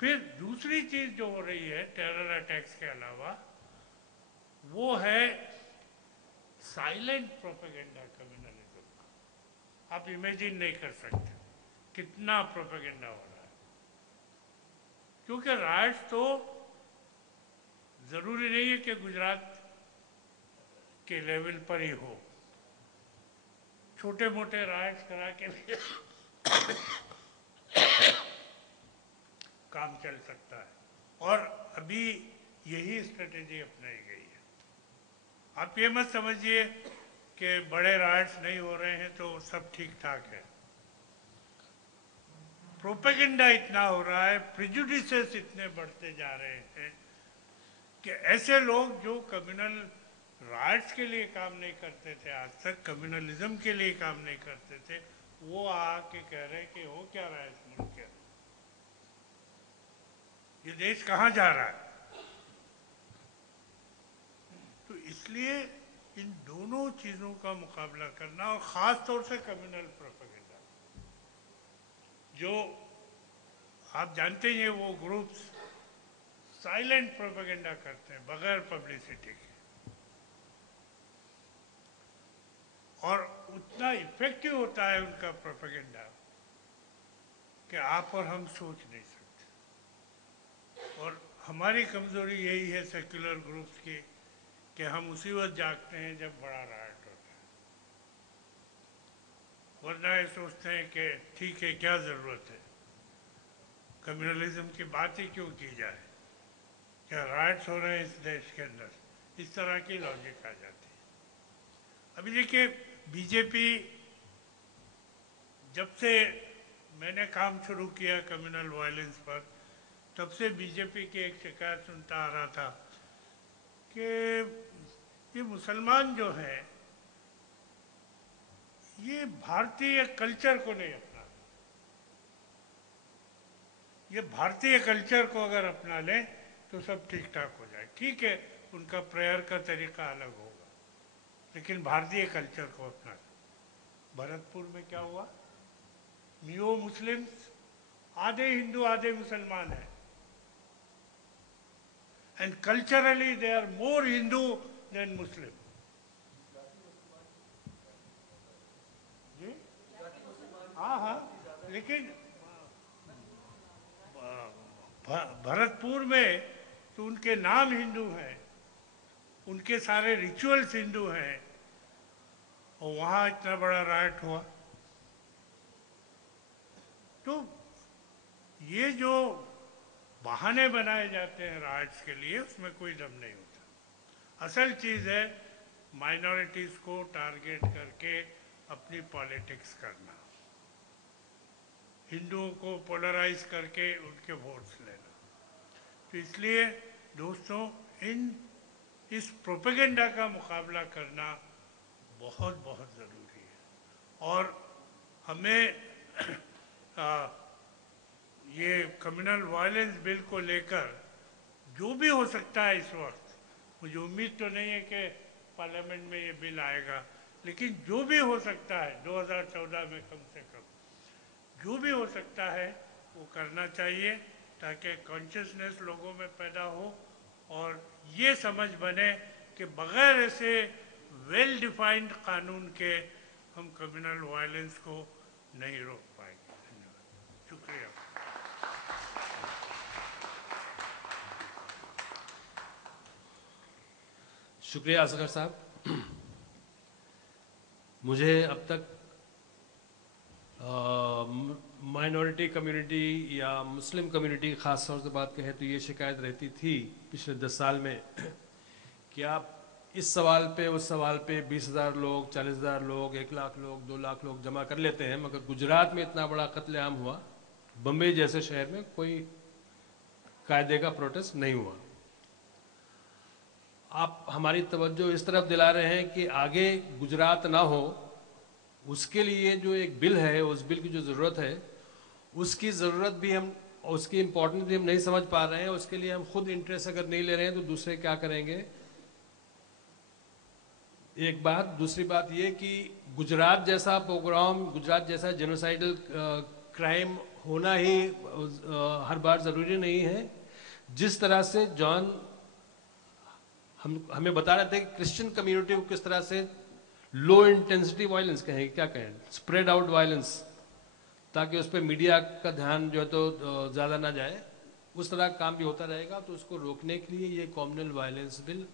फिर दूसरी चीज जो हो रही है टेरर अटैक्स के अलावा, वो है साइलेंट प्रोपेगेंडा कम्युनलिज्म का। आप इमेजिन नहीं कर सकते कितना प्रोपेगेंडा हो रहा है, क्योंकि राइट्स तो जरूरी नहीं है कि गुजरात के लेवल पर ही हो, छोटे मोटे राइट्स करा के भी काम चल सकता है। और अभी यही स्ट्रेटेजी अपनाई गई है। आप ये मत समझिए कि बड़े राइट्स नहीं हो रहे हैं तो सब ठीक ठाक है। प्रोपेगेंडा इतना हो रहा है, प्रिजुडिसेस इतने बढ़ते जा रहे हैं कि ऐसे लोग जो कम्युनल राइट्स के लिए काम नहीं करते थे, आज तक कम्युनलिज्म के लिए काम नहीं करते थे, वो आके कह रहे हैं कि हो क्या रहा है इस मुल्क के, ये देश कहाँ जा रहा है। तो इसलिए इन दोनों चीजों का मुकाबला करना, और खास तौर से कम्युनल प्रोपेगेंडा, जो आप जानते ही हैं वो ग्रुप्स साइलेंट प्रोपेगेंडा करते हैं बगैर पब्लिसिटी के, और उतना इफेक्टिव होता है उनका प्रोपेगेंडा कि आप और हम सोच नहीं सकते। और हमारी कमजोरी यही है सेक्युलर ग्रुप्स की कि हम उसी वक्त जागते हैं जब बड़ा राइट होता है, वरना ये सोचते हैं कि ठीक है क्या ज़रूरत है, कम्युनलिज्म की बात ही क्यों की जाए, क्या राइट्स हो रहे हैं इस देश के अंदर, इस तरह की लॉजिक आ जाती है। अभी देखिए बीजेपी, जब से मैंने काम शुरू किया कम्युनल वायलेंस पर, तब से बीजेपी की एक शिकायत सुनता आ रहा था कि ये मुसलमान जो हैं ये भारतीय कल्चर को नहीं अपना, ये भारतीय कल्चर को अगर अपना लें तो सब ठीक ठाक हो जाए। ठीक है उनका प्रेयर का तरीका अलग होगा, लेकिन भारतीय कल्चर को अपना। भरतपुर में क्या हुआ, मियो मुस्लिम्स आधे हिंदू आधे मुसलमान हैं, and culturally they are more Hindu than Muslim. जी हाँ हाँ, लेकिन भरतपुर में तो उनके नाम हिंदू हैं, उनके सारे रिचुअल्स हिंदू हैं, और वहाँ इतना बड़ा राइट हुआ। तो ये जो बहाने बनाए जाते हैं राइट्स के लिए, उसमें कोई दम नहीं होता। असल चीज़ है माइनॉरिटीज़ को टारगेट करके अपनी पॉलिटिक्स करना, हिंदुओं को पोलराइज करके उनके वोट्स लेना। तो इसलिए दोस्तों इस प्रोपेगेंडा का मुकाबला करना बहुत बहुत ज़रूरी है। और हमें ये कम्युनल वायलेंस बिल को लेकर जो भी हो सकता है इस वक्त, मुझे उम्मीद तो नहीं है कि पार्लियामेंट में ये बिल आएगा, लेकिन जो भी हो सकता है 2014 में कम से कम जो भी हो सकता है वो करना चाहिए, ताकि कॉन्शियसनेस लोगों में पैदा हो और ये समझ बने कि बग़ैर ऐसे वेल डिफाइंड कानून के हम कम्युनल वायलेंस को नहीं रोक पाएंगे। धन्यवाद, शुक्रिया। शुक्रिया असगर साहब। मुझे अब तक माइनॉरिटी कम्युनिटी या मुस्लिम कम्युनिटी ख़ास तौर से बात कहें तो ये शिकायत रहती थी पिछले 10 साल में कि आप इस सवाल पे उस सवाल पे 20,000 लोग, 40,000 लोग, 1 लाख लोग, 2 लाख लोग जमा कर लेते हैं, मगर गुजरात में इतना बड़ा कत्लेआम हुआ, बम्बई जैसे शहर में कोई कायदे का प्रोटेस्ट नहीं हुआ। आप हमारी तवज्जो इस तरफ दिला रहे हैं कि आगे गुजरात ना हो, उसके लिए जो एक बिल है, उस बिल की जो ज़रूरत है, उसकी ज़रूरत भी हम, उसकी इम्पोर्टेंस भी हम नहीं समझ पा रहे हैं। उसके लिए हम खुद इंटरेस्ट अगर नहीं ले रहे हैं तो दूसरे क्या करेंगे, एक बात। दूसरी बात ये कि गुजरात जैसा प्रोग्राम, गुजरात जैसा जेनोसाइडल क्राइम होना ही हर बार ज़रूरी नहीं है। जिस तरह से जॉन हमें बता रहे थे कि क्रिश्चियन कम्युनिटी को किस तरह से लो इंटेंसिटी वायलेंस कहें, क्या कहें, स्प्रेड आउट वायलेंस, ताकि उस पर मीडिया का ध्यान जो है तो ज़्यादा ना जाए, उस तरह का काम भी होता रहेगा। तो उसको रोकने के लिए ये कम्युनल वायलेंस बिल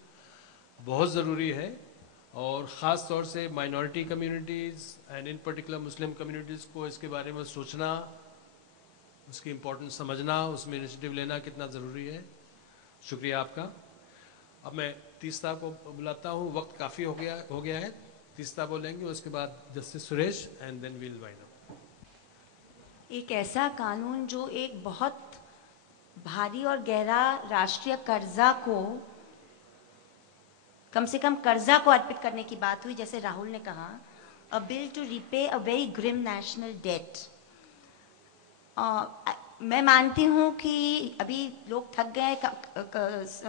बहुत ज़रूरी है, और ख़ास तौर से minority communities and in particular Muslim communities को इसके बारे में सोचना, उसकी इम्पोर्टेंस समझना, उसमें इनिशिएटिव लेना कितना ज़रूरी है। शुक्रिया आपका। अब मैं तीस्ता को बुलाता हूँ, वक्त काफ़ी हो गया है। तीस्ता बोलेंगे, उसके बाद justice Suresh and then will wind up. एक ऐसा कानून जो एक बहुत भारी और गहरा राष्ट्रीय कर्जा को, कम से कम कर्जा को अर्पित करने की बात हुई, जैसे राहुल ने कहा, a bill to repay a very grim national debt. मैं मानती हूँ कि अभी लोग थक गए,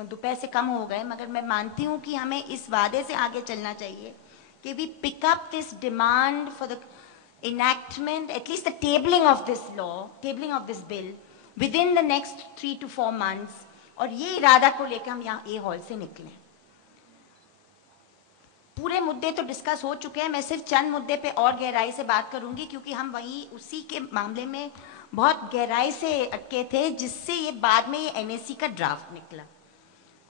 दोपहर से कम हो गए, मगर मैं मानती हूँ कि हमें इस वादे से आगे चलना चाहिए कि we pick up this demand for the enactment, at least the tabling of this law, tabling of this bill within the next 3 to 4 months, और ये इरादा को लेकर हम यहाँ ए हॉल से निकले। पूरे मुद्दे तो डिस्कस हो चुके हैं, मैं सिर्फ चंद मुद्दे पे और गहराई से बात करूंगी, क्योंकि हम वहीं उसी के मामले में बहुत गहराई से अटके थे, जिससे ये बाद में ये एनएसी का ड्राफ्ट निकला।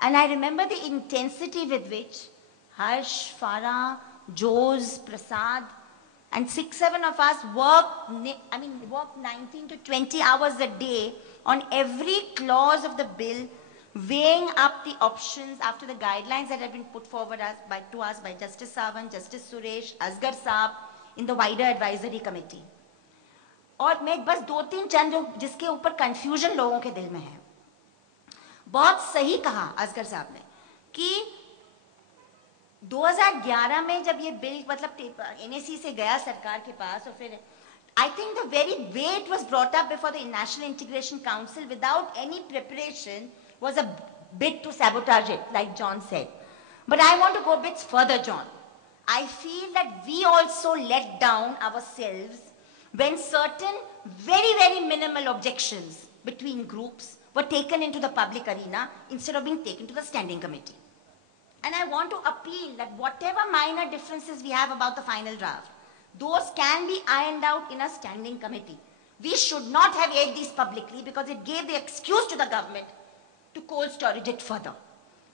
And I remember the intensity with which Harsh, Farah, Jose, Prasad and 6-7 of us worked 19 to 20 hours a day on every clause of the bill, weighing up the options after the guidelines that had been put forward to us by Justice Sawant, Justice Suresh, Asghar Saab in the wider advisory committee. और मैं बस 2-3 चंद जिसके ऊपर confusion लोगों के दिल में है, बहुत सही कहा असगर साहब ने कि 2011 में जब ये बिल मतलब एनएसी से गया सरकार के पास, और फिर I think the very way it was brought up before the national integration council without any preparation was a bit to sabotage it, like John said. But I want to go a bit further, John. I feel that we also let down ourselves when certain very, very minimal objections between groups were taken into the public arena instead of being taken to the standing committee. And I want to appeal that whatever minor differences we have about the final draft, those can be ironed out in a standing committee. We should not have aired these publicly because it gave the excuse to the government to cold storage it further.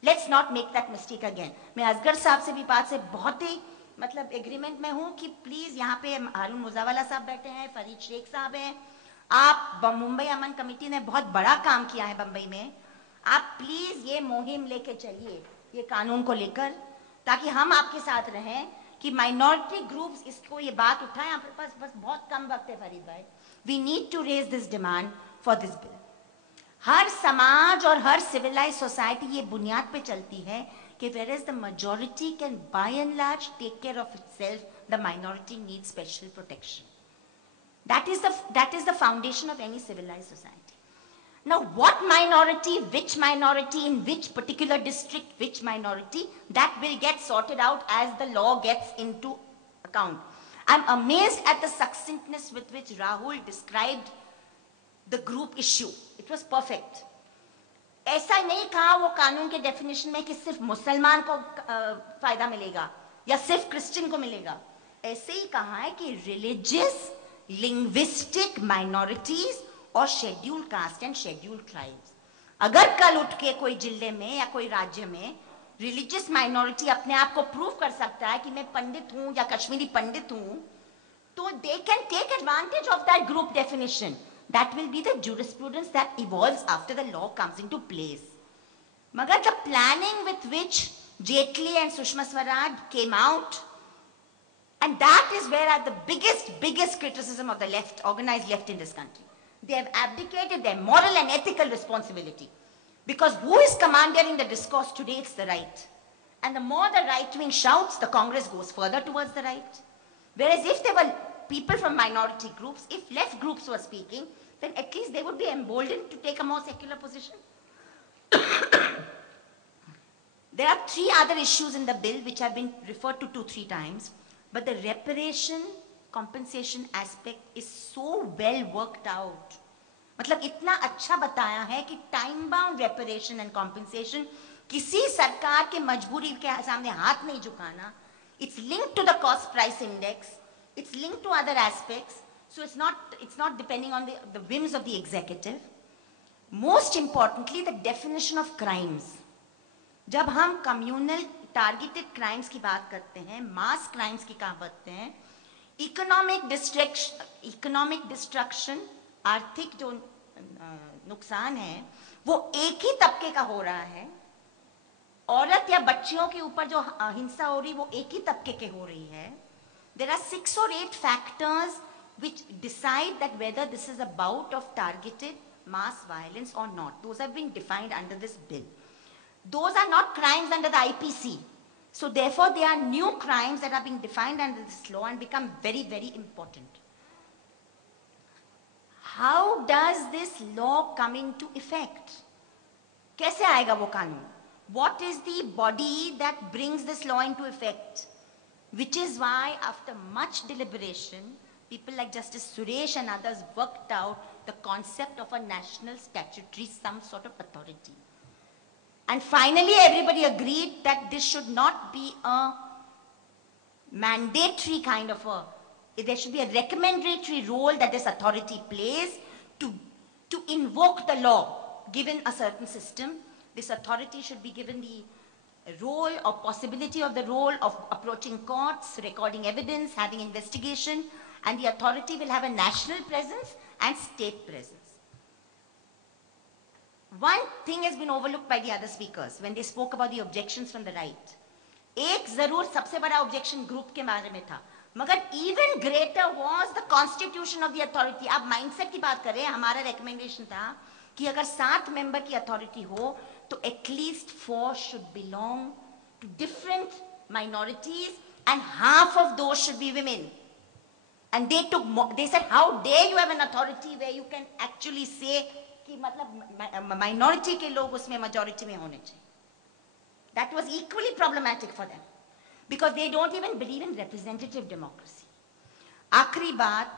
Let's not make that mistake again. मैं असगर साहब से भी बात से बहुत ही मतलब agreement में हूँ कि प्लीज यहाँ पे हारून मुजावाला साहब बैठे हैं, फरीद शेख साहब हैं, आप मुंबई अमन कमेटी ने बहुत बड़ा काम किया है बम्बई में, आप प्लीज ये मुहिम लेके चलिए ये कानून को लेकर, ताकि हम आपके साथ रहें कि माइनॉरिटी ग्रुप्स इसको ये बात उठाएं. आपके पास बस बहुत कम वक्त है फरीद भाई. We need to raise this demand for this bill. हर समाज और हर सिविलाइज सोसाइटी ये बुनियाद पे चलती है कि whereas the majority can by and large take care of itself, the minority needs special protection. That is the foundation of any civilized society. Now, what minority, in which particular district, which minority, that will get sorted out as the law gets into account. I'm amazed at the succinctness with which Rahul described the group issue. It was perfect. ऐसा नहीं कहा वो कानून के definition में कि सिर्फ मुसलमान को फायदा मिलेगा या सिर्फ क्रिश्चियन को मिलेगा. ऐसे ही कहा है कि रिलीजियस, लिंग्विस्टिक माइनॉरिटीज और scheduled caste and scheduled tribes. अगर कल उठ के कोई जिले में या कोई राज्य में रिलीजियस माइनॉरिटी अपने आप को प्रूव कर सकता है कि मैं पंडित हूं या कश्मीरी पंडित हूं, तो they can take advantage of that group definition. That will be the jurisprudence that evolves after the law comes into place. Magar the planning with which Jaitley and Sushma Swaraj came out, and that is where are the biggest criticism of the left, organized left in this country. They have abdicated their moral and ethical responsibility. Because who is commanding the discourse today? It's the right. And the more the right wing shouts, the Congress goes further towards the right. Whereas if there were people from minority groups, if left groups were speaking, then at least they would be emboldened to take a more secular position. There are 3 other issues in the bill which have been referred to 2-3 times, but the reparation compensation aspect is so well worked out. मतलब इतना अच्छा बताया है कि time bound reparation and compensation, किसी सरकार के मजबूरी के सामने हाथ नहीं झुकाना. It's linked to the cost price index. It's linked to other aspects. So it's not depending on the whims of the executive. Most importantly, the definition of crimes. जब हम communal targeted crimes की बात करते हैं, mass crimes की बात करते हैं, economic destruction, आर्थिक जो नुकसान है, वो एक ही तबके का हो रहा है. औरत या बच्चियों के ऊपर जो हिंसा हो रही वो एक ही तबके के हो रही है. There are 6 or 8 factors which decide that whether this is a bout of targeted mass violence or not. Those have been defined under this bill. Those are not crimes under the IPC. So therefore they are new crimes that are being defined under this law and become very, very important. How does this law come into effect? कैसे आएगा वो कानून? What is the body that brings this law into effect? Which is why, after much deliberation, people like Justice Suresh and others worked out the concept of a national statutory, some sort of authority. And finally, everybody agreed that this should not be a mandatory kind of there should be a recommendatory role that this authority plays to invoke the law, given a certain system. This authority should be given the role or possibility of the role of approaching courts, recording evidence, having investigation, and the authority will have a national presence and state presence. One thing has been overlooked by the other speakers when they spoke about the objections from the right. एक जरूर सबसे बड़ा objection group के बारे में था, मगर even greater was the constitution of the authority. आप mindset की बात करें, हमारा recommendation था कि अगर 7 member की authority हो, तो at least 4 should belong to different minorities and half of those should be women. And they said, how dare you have an authority where you can actually say कि मतलब minority के लोग उसमें majority में होने चाहिए. That was equally problematic for them because they don't even believe in representative democracy. आखिरी बात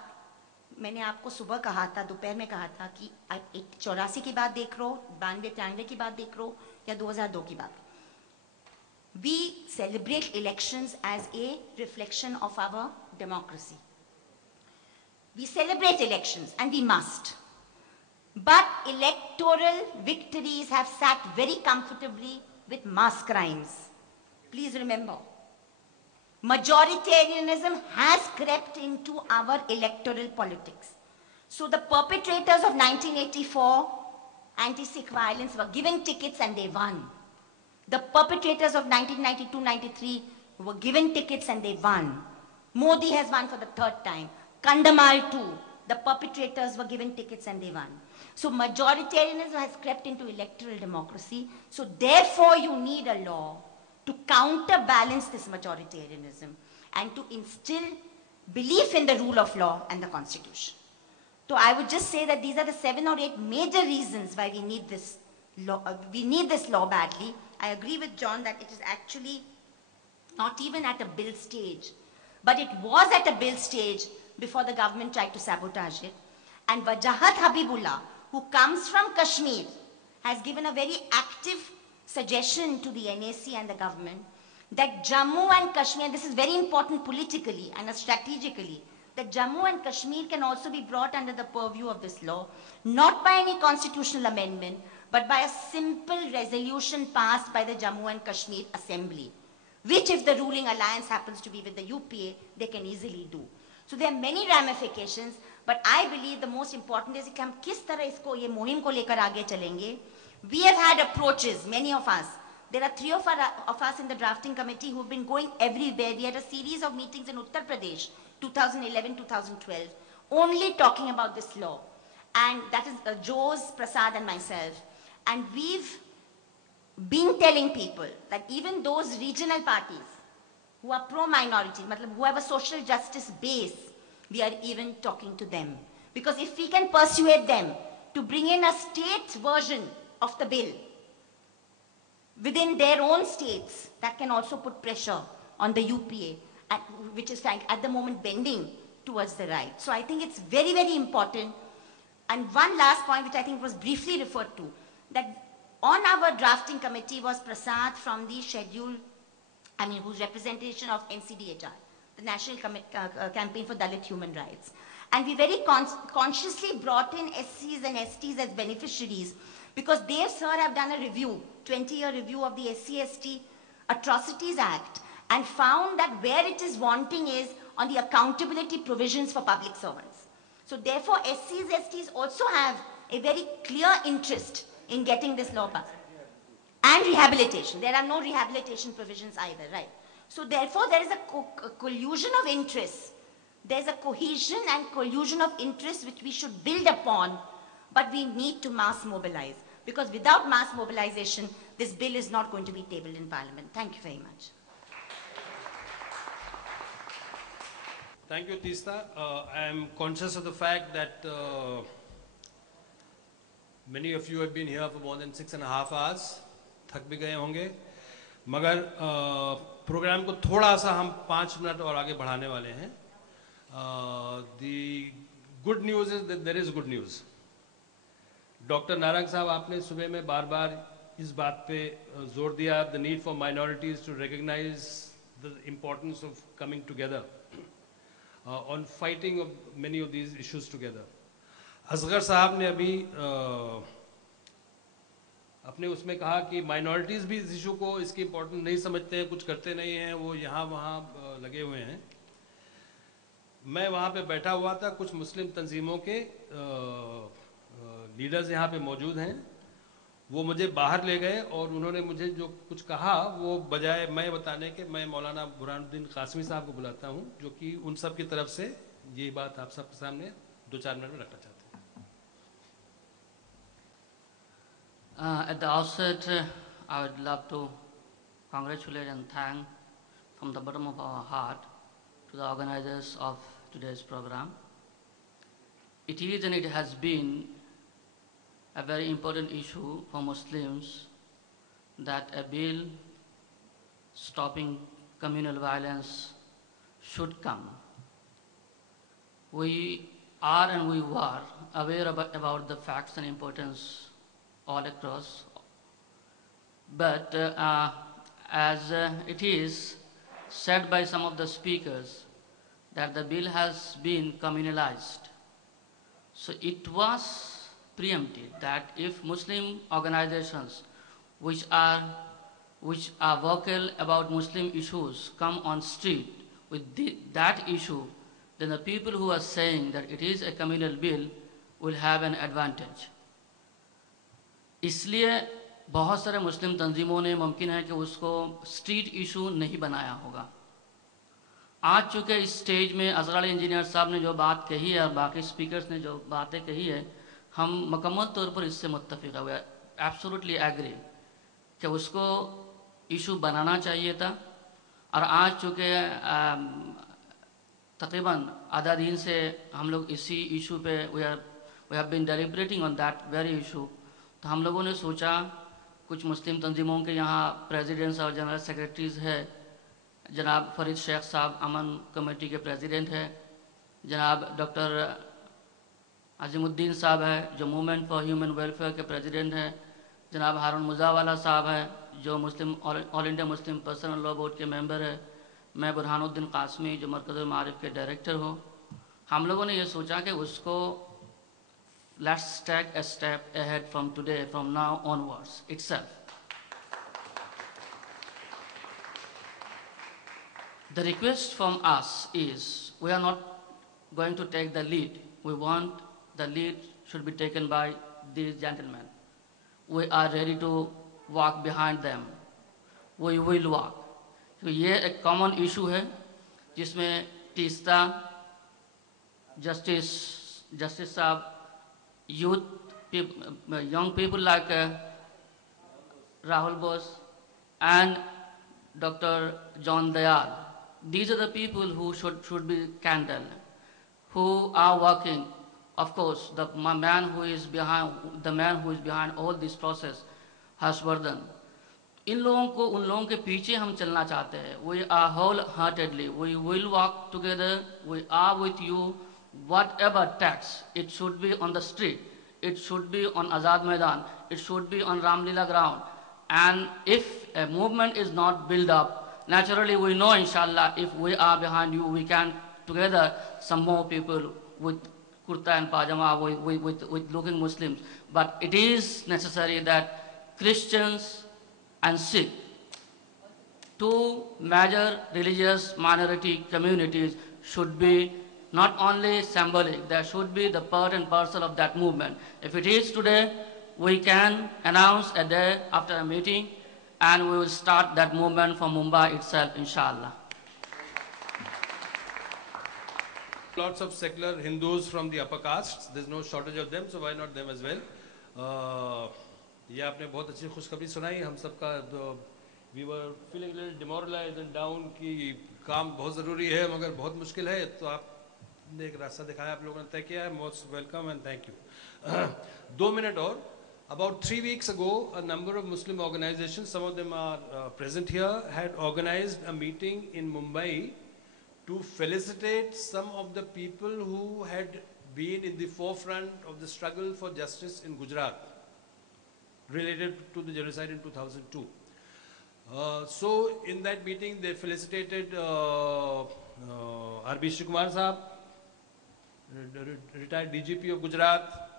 मैंने आपको सुबह कहा था, दोपहर में कहा था कि 84 की बात देख लो, 92-93 की बात देख लो या 2002 की बात. We celebrate elections as a reflection of our democracy. We celebrate elections and we must. But electoral victories have sat very comfortably with mass crimes. Please remember, majoritarianism has crept into our electoral politics. So the perpetrators of 1984 anti-Sikh violence were given tickets and they won. The perpetrators of 1992-93 were given tickets and they won. Modi has won for the 3rd time. Kandamal too. The perpetrators were given tickets and they won. So majoritarianism has crept into electoral democracy. So therefore you need a law to counterbalance this majoritarianism and to instill belief in the rule of law and the constitution. So I would just say that these are the 7 or 8 major reasons why we need this law. We need this law badly. I agree with John that it is actually not even at a bill stage, but it was at a bill stage before the government tried to sabotage it. And Wajahat Habibullah, who comes from Kashmir, has given a very active suggestion to the NAC and the government that Jammu and Kashmir, this is very important politically and strategically, that Jammu and Kashmir can also be brought under the purview of this law, not by any constitutional amendment, but by a simple resolution passed by the Jammu and Kashmir Assembly, which if the ruling alliance happens to be with the UPA, they can easily do. So there are many ramifications, but I believe the most important is कि हम किस तरह इसको ये मुहिम को लेकर आगे चलेंगे. We have had approaches, many of us. There are 3 of us in the drafting committee who have been going everywhere. We had a series of meetings in Uttar Pradesh, 2011-2012, only talking about this law. And that is Jose, Prasad and myself. And we've been telling people that even those regional parties who are pro-minority, who have a social justice base, we are even talking to them. Because if we can persuade them to bring in a state version of the bill within their own states, that can also put pressure on the UPA, which is at the moment bending towards the right. So I think it's very, very important. And one last point, which I think was briefly referred to, that on our drafting committee was Prasad from the schedule, whose representation of NCDHR, the National Campaign for Dalit Human Rights. And we very consciously brought in SCs and STs as beneficiaries because they, sir, have done a review, 20-year review of the SC/ST Atrocities Act, and found that where it is wanting is on the accountability provisions for public servants. So therefore, SCs, STs also have a very clear interest in getting this law passed. And rehabilitation. There are no rehabilitation provisions either, right? So therefore, there is a collusion of interests. There's a cohesion and collusion of interests which we should build upon, but we need to mass mobilize. Because without mass mobilization, this bill is not going to be tabled in Parliament. Thank you very much. Thank you, Teesta. I am conscious of the fact that many of you have been here for more than 6.5 hours. थक भी गए होंगे, मगर programme को थोड़ा सा हम 5 minute और आगे बढ़ाने वाले हैं. The good news is that there is good news. Doctor Narang साहब, आपने सुबह में बार बार इस बात पे जोर दिया, the need for minorities to recognize the importance of coming together on fighting of many of these issues together. Asghar साहब ने अभी अपने उसमें कहा कि माइनॉरिटीज़ भी इस इशू को, इसकी इम्पोर्टेंस नहीं समझते हैं, कुछ करते नहीं हैं, वो यहाँ वहाँ लगे हुए हैं. मैं वहाँ पे बैठा हुआ था, कुछ मुस्लिम तंजीमों के लीडर्स यहाँ पे मौजूद हैं. वो मुझे बाहर ले गए और उन्होंने मुझे जो कुछ कहा, वो बजाय मैं बताने के, मैं मौलाना बुरहानुद्दीन कासमी साहब को बुलाता हूँ, जो कि उन सब की तरफ से ये बात आप सबके सामने 2-4 मिनट में रखना चाहते हैं. At the outset, I would love to congratulate and thank from the bottom of our heart to the organizers of today's program. It is and it has been a very important issue for Muslims that a bill stopping communal violence should come. We are and we were aware about the facts and importance all across, but as it is said by some of the speakers that the bill has been communalized, so it was preempted that if Muslim organizations which are vocal about Muslim issues come on street with that issue, then the people who are saying that it is a communal bill will have an advantage. इसलिए बहुत सारे मुस्लिम तंजीमों ने मुमकिन है कि उसको street issue नहीं बनाया होगा. आज चूँकि इस स्टेज में असगर इंजीनियर साहब ने जो बात कही है और बाकी स्पीकर्स ने जो बातें कही है, हम मुकम्मल तौर पर इससे मुत्तफिक हुए, एब्सोल्युटली एग्री कि उसको इशू बनाना चाहिए था. और आज चूँकि तकरीबन आधा दिन से हम लोग इसी इशू पे we have been deliberating on that very issue, तो हम लोगों ने सोचा, कुछ मुस्लिम तंजीमों के यहाँ प्रेसिडेंट्स और जनरल सेक्रेटरीज़ है, जनाब फरीद शेख साहब अमन कमेटी के प्रेसिडेंट है, जनाब डॉक्टर अजीमुद्दीन साहब है जो मूवमेंट फॉर ह्यूमन वेलफेयर के प्रेसिडेंट हैं, जनाब हारून मुजावाला साहब है जो Muslim all India Muslim personal law board के मेंबर है, मैं बुरहानुद्दीन कासमी जो मरकज़ मारिफ के डायरेक्टर हूँ. हम लोगों ने ये सोचा कि उसको let's take a step ahead from today, from now onwards itself. The request from us is, we are not going to take the lead. We want the lead should be taken by these gentlemen. We are ready to walk behind them. We will walk. तो ये एक common issue है जिसमें Teesta, justice साहब, youth, young people like Rahul Bose and Dr. John Dayal. These are the people who should be candid, who are working. Of course, the man who is behind all this process, Harshvardhan. इन लोगों को, उन लोगों के पीछे हम चलना चाहते हैं. We are wholeheartedly, we will walk together, we are with you. Whatever tax, it should be on the street, it should be on Azad Maidan, it should be on Ramlila ground. And if a movement is not built up, naturally we know, inshallah, if we are behind you, we can together some more people with kurta and pajama, with looking Muslims. But it is necessary that Christians and Sikh, two major religious minority communities, should be not only symbolic, there should be the part and parcel of that movement. If it is today, we can announce a day after a meeting, and we will start that movement from Mumbai itself, inshallah. Lots of secular Hindus from the upper castes. There's no shortage of them, so why not them as well? ये आपने बहुत अच्छी खुशखबरी सुनाई. हम सबका we were feeling a little demoralized and down कि काम बहुत ज़रूरी है मगर बहुत मुश्किल है, तो आपने एक रास्ता दिखाया, आप लोगों ने तय किया है. Most welcome and thank you. 2 minutes और. About 3 weeks ago, a number of Muslim organizations, some of them are present here, had organized a meeting in Mumbai to felicitate some of the people who had been in the forefront of the struggle for justice in Gujarat related to the genocide in 2002. So in that meeting they felicitated R.B. Shikumar Sahab, retired DGP of Gujarat,